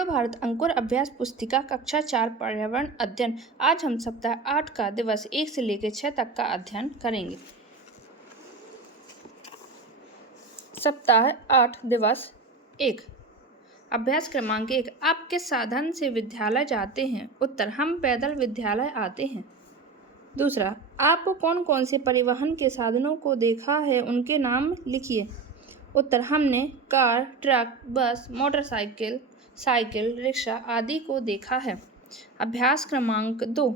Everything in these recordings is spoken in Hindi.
संपूर्ण भारत अंकुर अभ्यास पुस्तिका कक्षा 4 पर्यावरण अध्ययन। आज हम सप्ताह 8 का दिवस 1 से लेकर 6 तक का अध्ययन करेंगे। सप्ताह 8 दिवस 1। अभ्यास क्रमांक 1। आप किस साधन से विद्यालय जाते हैं? उत्तर, हम पैदल विद्यालय आते हैं। दूसरा, आप कौन कौन से परिवहन के साधनों को देखा है, उनके नाम लिखिए। उत्तर, हमने कार, ट्रक, बस, मोटरसाइकिल, साइकिल, रिक्शा आदि को देखा है। अभ्यास क्रमांक 2।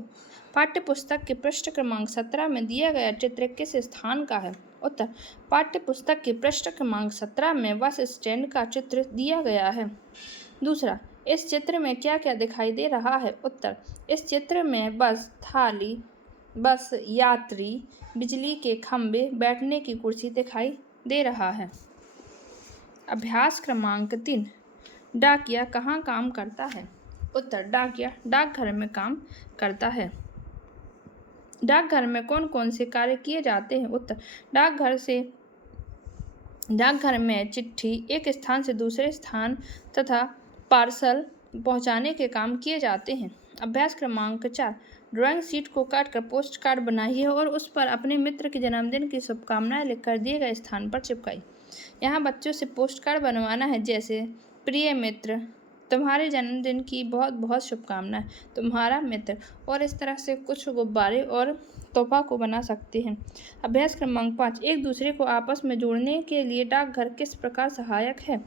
पाठ्यपुस्तक के पृष्ठ क्रमांक 17 में दिया गया चित्र किस स्थान का है? उत्तर, पाठ्यपुस्तक के पृष्ठ क्रमांक 17 में बस स्टैंड का चित्र दिया गया है। दूसरा, इस चित्र में क्या क्या दिखाई दे रहा है? उत्तर, इस चित्र में बस, थाली, बस, यात्री, बिजली के खंभे, बैठने की कुर्सी दिखाई दे रहा है। अभ्यास क्रमांक 3। डाकिया कहाँ काम करता है? उत्तर, डाकिया डाकघर में काम करता है। डाकघर में कौन कौन से कार्य किए जाते हैं? उत्तर, डाकघर में चिट्ठी एक स्थान से दूसरे स्थान तथा पार्सल पहुंचाने के काम किए जाते हैं। अभ्यास क्रमांक 4। ड्राइंग शीट को काटकर पोस्ट कार्ड बनाइए और उस पर अपने मित्र के जन्मदिन की शुभकामनाएं लिखकर दिए गए स्थान पर चिपकाइए। यहाँ बच्चों से पोस्ट कार्ड बनवाना है, जैसे प्रिय मित्र, तुम्हारे जन्मदिन की बहुत बहुत शुभकामनाएं, तुम्हारा मित्र, और इस तरह से कुछ गुब्बारे और तोहफा को बना सकते हैं। अभ्यास क्रमांक 5। एक दूसरे को आपस में जोड़ने के लिए डाकघर किस प्रकार सहायक है?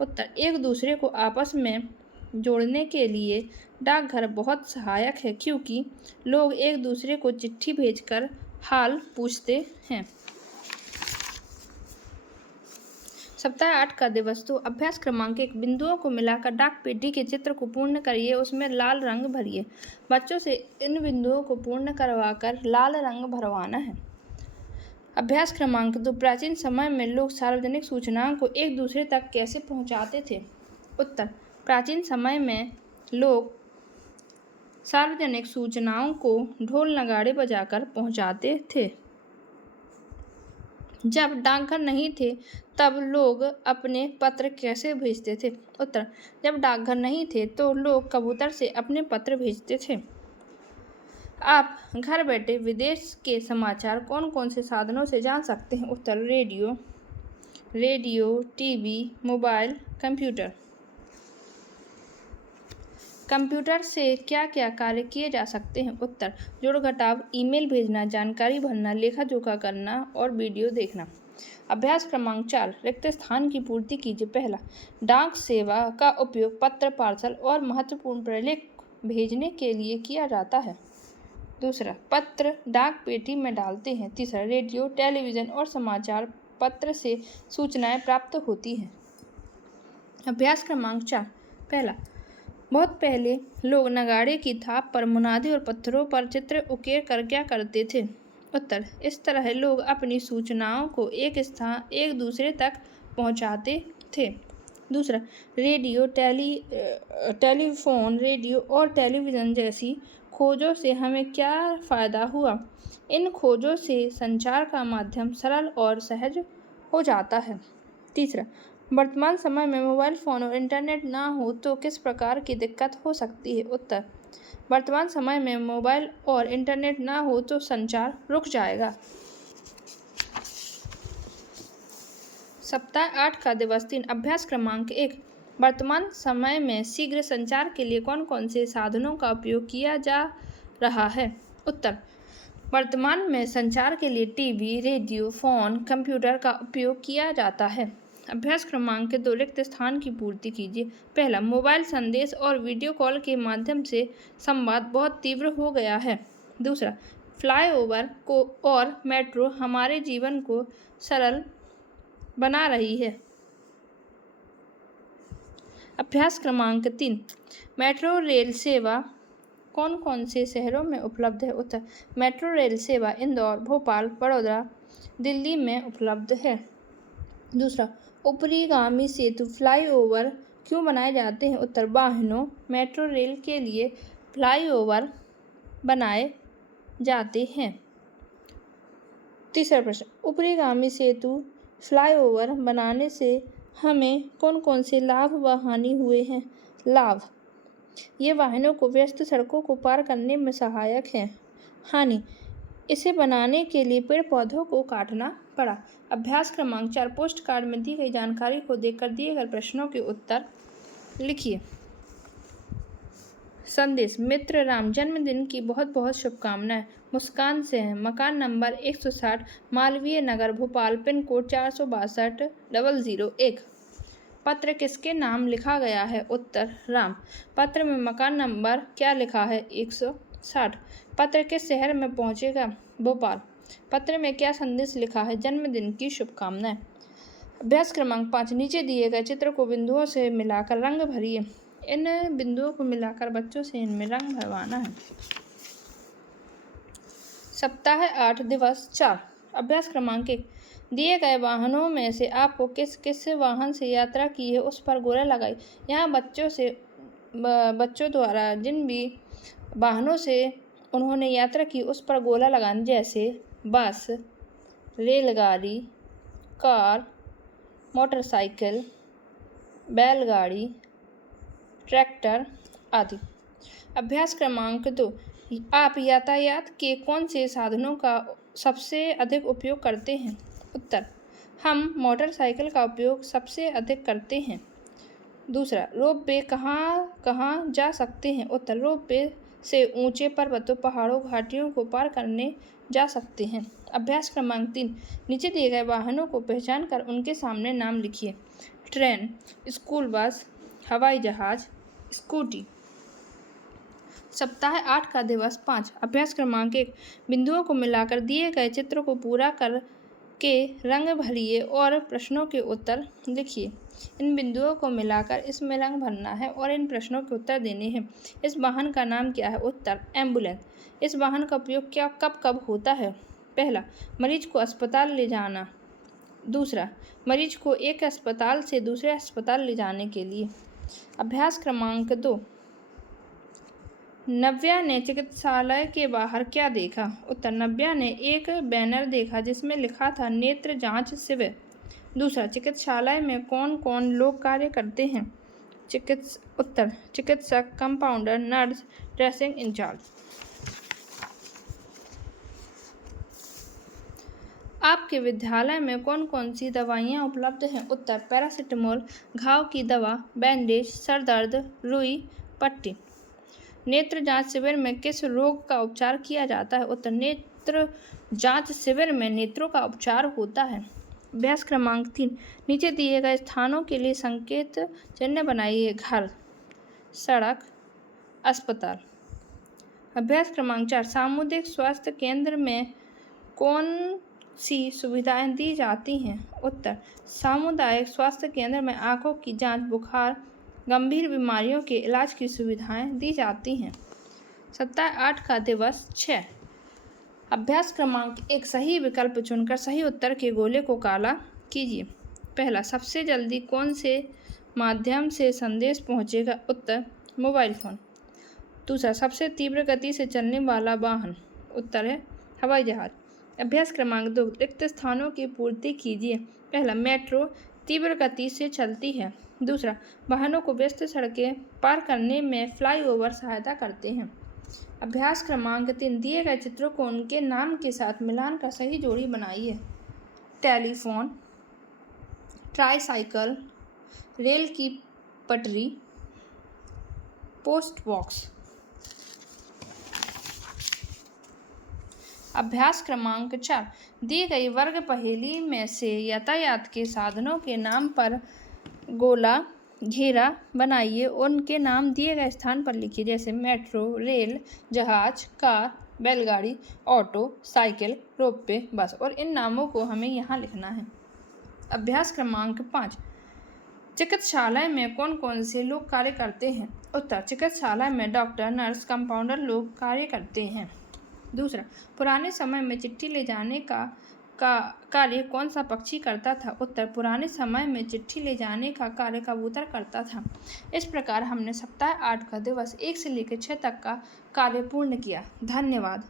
उत्तर, एक दूसरे को आपस में जोड़ने के लिए डाकघर बहुत सहायक है, क्योंकि लोग एक दूसरे को चिट्ठी भेजकर हाल पूछते हैं। सप्ताह 8 का दिवस 2। अभ्यास क्रमांक 1। बिंदुओं को मिलाकर डाक पेटी के चित्र को पूर्ण करिए, उसमें लाल रंग भरिए। बच्चों से इन बिंदुओं को पूर्ण करवाकर लाल रंग भरवाना है। अभ्यास क्रमांक 2। प्राचीन समय में लोग सार्वजनिक सूचनाओं को एक दूसरे तक कैसे पहुंचाते थे? उत्तर, प्राचीन समय में लोग सार्वजनिक सूचनाओं को ढोल नगाड़े बजाकर पहुंचाते थे। जब डाकघर नहीं थे तब लोग अपने पत्र कैसे भेजते थे? उत्तर, जब डाकघर नहीं थे तो लोग कबूतर से अपने पत्र भेजते थे। आप घर बैठे विदेश के समाचार कौन कौन से साधनों से जान सकते हैं? उत्तर, radio, TV, mobile, computer. Computer से क्या क्या कार्य किए जा सकते हैं? उत्तर, जोड़ घटाव, ईमेल भेजना, जानकारी भरना, लेखा जोखा करना और वीडियो देखना। अभ्यास क्रमांक 4। रिक्त स्थान की पूर्ति कीजिए। पहला, डाक सेवा का उपयोग पत्र, पार्सल और महत्वपूर्ण प्रलेख भेजने के लिए किया जाता है। दूसरा, पत्र डाक पेटी में डालते हैं। तीसरा, रेडियो, टेलीविज़न और समाचार पत्र से सूचनाएं प्राप्त होती हैं। अभ्यास क्रमांक 4। पहला, बहुत पहले लोग नगाड़े की थाप पर मुनादी और पत्थरों पर चित्र उकेर कर क्या करते थे? उत्तर, इस तरह लोग अपनी सूचनाओं को एक दूसरे तक पहुंचाते थे। दूसरा, रेडियो, टेलीफोन, रेडियो और टेलीविज़न जैसी खोजों से हमें क्या फ़ायदा हुआ? इन खोजों से संचार का माध्यम सरल और सहज हो जाता है। तीसरा, वर्तमान समय में मोबाइल फ़ोन और इंटरनेट ना हो तो किस प्रकार की दिक्कत हो सकती है? उत्तर, वर्तमान समय में मोबाइल और इंटरनेट ना हो तो संचार रुक जाएगा। सप्ताह 8 का दिवस 3। अभ्यास क्रमांक 1। वर्तमान समय में शीघ्र संचार के लिए कौन कौन से साधनों का उपयोग किया जा रहा है? उत्तर, वर्तमान में संचार के लिए टीवी, रेडियो, फ़ोन, कंप्यूटर का उपयोग किया जाता है। अभ्यास क्रमांक 2। रिक्त स्थान की पूर्ति कीजिए। पहला, मोबाइल संदेश और वीडियो कॉल के माध्यम से संवाद बहुत तीव्र हो गया है। दूसरा, फ्लाईओवर को और मेट्रो हमारे जीवन को सरल बना रही है। अभ्यास क्रमांक 3। मेट्रो रेल सेवा कौन कौन से शहरों में उपलब्ध है? उत्तर, मेट्रो रेल सेवा इंदौर, भोपाल, बड़ौदा, दिल्ली में उपलब्ध है। दूसरा, ऊपरीगामी सेतु फ्लाईओवर क्यों बनाए जाते हैं? उत्तर, वाहनों, मेट्रो रेल के लिए फ्लाईओवर बनाए जाते हैं। तीसरा प्रश्न, ऊपरीगामी सेतु फ्लाईओवर बनाने से हमें कौन कौन से लाभ व हानि हुए हैं? लाभ, ये वाहनों को व्यस्त सड़कों को पार करने में सहायक है। हानि, इसे बनाने के लिए पेड़ पौधों को काटना पड़ा। अभ्यास क्रमांक 4, पोस्ट कार्ड में दी गई जानकारी को देखकर दिए गए प्रश्नों के उत्तर लिखिए। संदेश, मित्र राम, जन्मदिन की बहुत बहुत शुभकामनाएं। मुस्कान से हैं। मकान number 160, Malviya Nagar, Bhopal, pin code 462001। पत्र किसके नाम लिखा गया है? उत्तर, राम। पत्र में मकान नंबर क्या लिखा है? 160। पत्र किस शहर में पहुंचेगा? भोपाल। पत्र में क्या संदेश लिखा है? जन्मदिन की शुभकामनाएं। अभ्यास क्रमांक 5, नीचे दिए गए चित्र को बिंदुओं से मिलाकर रंग भरिए। इन बिंदुओं को मिलाकर बच्चों से इनमें रंग भरवाना है। सप्ताह 8 दिवस 4। अभ्यास क्रमांक 1, दिए गए वाहनों में से आपको किस किस वाहन से यात्रा की है उस पर गोला लगाई। यहाँ बच्चों द्वारा जिन भी वाहनों से उन्होंने यात्रा की उस पर गोला लगाना, जैसे बस, रेलगाड़ी, कार, मोटरसाइकिल, बैलगाड़ी, ट्रैक्टर आदि। अभ्यास क्रमांक 2, आप यातायात के कौन से साधनों का सबसे अधिक उपयोग करते हैं? उत्तर, हम मोटरसाइकिल का उपयोग सबसे अधिक करते हैं। दूसरा, रोप वे कहाँ कहाँ जा सकते हैं? उत्तर, रोप वे से ऊंचे पर्वतों, पहाड़ों, घाटियों को पार करने जा सकते हैं। अभ्यास क्रमांक 3, नीचे दिए गए वाहनों को पहचान कर उनके सामने नाम लिखिए। ट्रेन, स्कूल बस, हवाई जहाज, स्कूटी। सप्ताह 8 का दिवस 5। अभ्यास क्रमांक 1, बिंदुओं को मिलाकर दिए गए चित्र को पूरा कर के रंग भरिए और प्रश्नों के उत्तर लिखिए। इन बिंदुओं को मिलाकर इसमें रंग भरना है और इन प्रश्नों के उत्तर देने हैं। इस वाहन का नाम क्या है? उत्तर, एम्बुलेंस। इस वाहन का उपयोग क्या कब कब होता है? पहला, मरीज को अस्पताल ले जाना। दूसरा, मरीज को एक अस्पताल से दूसरे अस्पताल ले जाने के लिए। अभ्यास क्रमांक 2, नव्या ने चिकित्सालय के बाहर क्या देखा? उत्तर, नव्या ने एक बैनर देखा जिसमें लिखा था नेत्र जांच शिविर। दूसरा, चिकित्सालय में कौन कौन लोग कार्य करते हैं? उत्तर, चिकित्सक, कंपाउंडर, नर्स, ड्रेसिंग इंचार्ज। आपके विद्यालय में कौन कौन सी दवाइयाँ उपलब्ध हैं? उत्तर, पैरासीटामोल, घाव की दवा, बैंडेज, सर दर्द, रुई, पट्टी। नेत्र जांच शिविर में किस रोग का उपचार किया जाता है? उत्तर, नेत्र जांच शिविर में नेत्रों का उपचार होता है। अभ्यास क्रमांक 3, नीचे दिए गए स्थानों के लिए संकेत चिन्ह बनाइए। घर, सड़क, अस्पताल। अभ्यास क्रमांक 4, सामुदायिक स्वास्थ्य केंद्र में कौन सी सुविधाएं दी जाती हैं? उत्तर, सामुदायिक स्वास्थ्य केंद्र में आंखों की जांच, बुखार, गंभीर बीमारियों के इलाज की सुविधाएं दी जाती हैं। सप्ताह 8 का दिवस 6। अभ्यास क्रमांक 1, सही विकल्प चुनकर सही उत्तर के गोले को काला कीजिए। पहला, सबसे जल्दी कौन से माध्यम से संदेश पहुंचेगा? उत्तर, मोबाइल फ़ोन। दूसरा, सबसे तीव्र गति से चलने वाला वाहन? उत्तर है हवाई जहाज। अभ्यास क्रमांक 2, रिक्त स्थानों की पूर्ति कीजिए। पहला, मेट्रो तीव्र गति से चलती है। दूसरा, वाहनों को व्यस्त सड़कें पार करने में फ्लाईओवर सहायता करते हैं। अभ्यास क्रमांक 3, दिए गए चित्रों को उनके नाम के साथ मिलान कर सही जोड़ी बनाइए। टेलीफोन, ट्राईसाइकिल, रेल की पटरी, पोस्ट बॉक्स। अभ्यास क्रमांक 4, दी गई वर्ग पहेली में से यातायात के साधनों के नाम पर गोला घेरा बनाइए और उनके नाम दिए गए स्थान पर लिखिए, जैसे मेट्रो, रेल, जहाज, कार, बैलगाड़ी, ऑटो, साइकिल, रोपवे, बस। और इन नामों को हमें यहाँ लिखना है। अभ्यास क्रमांक 5, चिकित्सालय में कौन कौन से लोग कार्य करते हैं? उत्तर, चिकित्सालय में डॉक्टर, नर्स, कंपाउंडर लोग कार्य करते हैं। दूसरा, पुराने समय में चिट्ठी ले जाने का कार्य कौन सा पक्षी करता था? उत्तर, पुराने समय में चिट्ठी ले जाने का कार्य कबूतर करता था। इस प्रकार हमने सप्ताह 8 का दिवस 1 से लेकर 6 तक का कार्य पूर्ण किया। धन्यवाद।